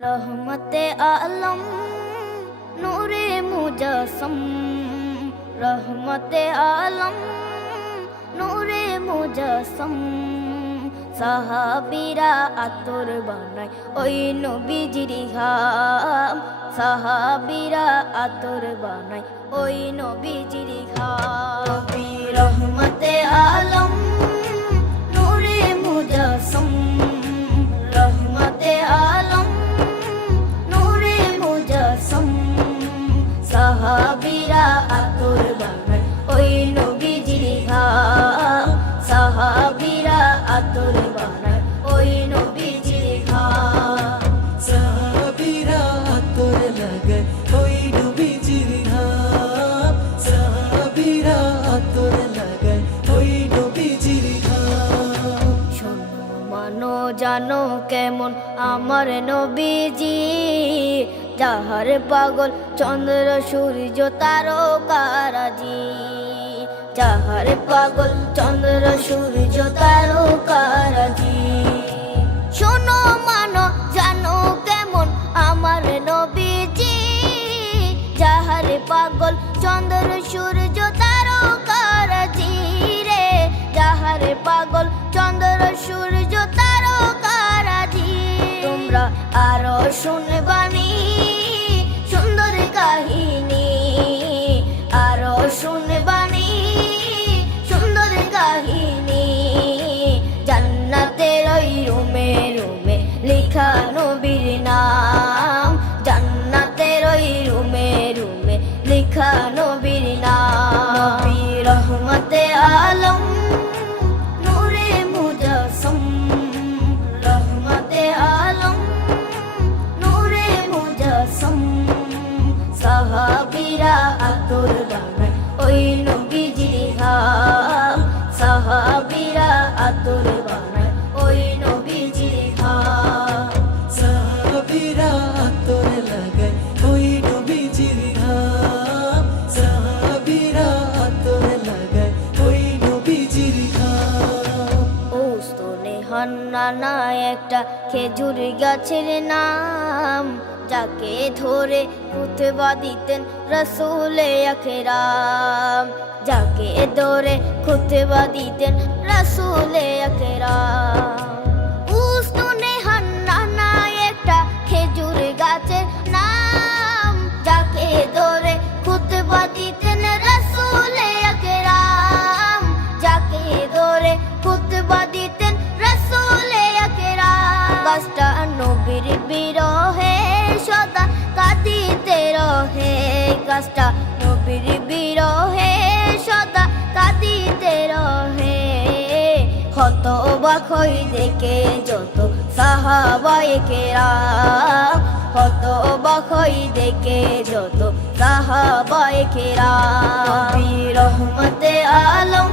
रहमते आलम नूरे मुजस्सम, रहमते आलम नूरे मुजस्सम। সাহাবীরা আতর বানায় ওই নবীজির ঘাম, সাহাবীরা আতর বানায় ওই নবীজির ঘাম। নবী রহমতে আলম নূরে মুজস্সম, রহমতে আলম নূরে মুজস্সম। সাহাবীরা আতর বানায় ওই নবীজির ঘাম, সাহাবীরা আতর বানায় ওই নবীজির ঘাম। সাহাবীরা আতর লাগায় ওই নবীজির ঘাম, সাহাবীরা আতর লাগায় ওই নবীজির ঘাম। শোনো মানো জানো কেমন আমার নবীজি, যাহার পাগল চন্দ্র সূর্য তারকারাজি, যাহার পাগল চন্দ্র সূর্য তারকারাজি। শোনো মানো জানো কেমন আমার নবীজি, যাহার পাগল চন্দ্র সূর্য তারকারাজি রে, যাহার পাগল চন্দ্র সূর্য তারকারাজি। তোমরা আরো শুনবানি সুন্দর কাহিনী, আরো শুনবানি সুন্দর কাহিনী। জান্নাতের ওই রুমে রুমে লেখা নবীর নাম, জান্নাতের ওই রুমে রুমে লেখা নবীর নাম। নবী রহমতে আলম নূরে মুজস্সম, রহমতে আলম নূরে মুজস্সম। সাহাবীরা আতর বানায় ওই নবীজির ঘাম, সাহাবীরা আতর বানায় ওই নবীজির ঘাম। সাহাবীরা আতর লাগায় ওই নবীজির ঘাম, সাহাবীরা আতর লাগায় ওই নবীজির ঘাম। ওস্তনে হান্নানা একটা খেজুর গাছের নাম, যাকে ধরে খুতবা দিতেন রাসূলে আকরাম, যাকে ধরে খুতবা দিতেন রাসূলে আকরাম। উস্তনে হান্নানা একটা খেজুর গাছের নাম, যাকে ধরে খুতবা দিতেন রাসূলে আকরাম, যাকে ধরে খুতবা দিতেন রাসূলে আকরাম। গাছটা নবীর বিরহে সদা কাঁদিতে রহে, গাছটা নবীর বিরহে সদা কাঁদিতে রহে। হতবাক হই দেখে যত সাহাবায়ে কেরাম, হতবাক হই দেখে যত সাহাবায়ে কেরাম। নবী রহমতে আলম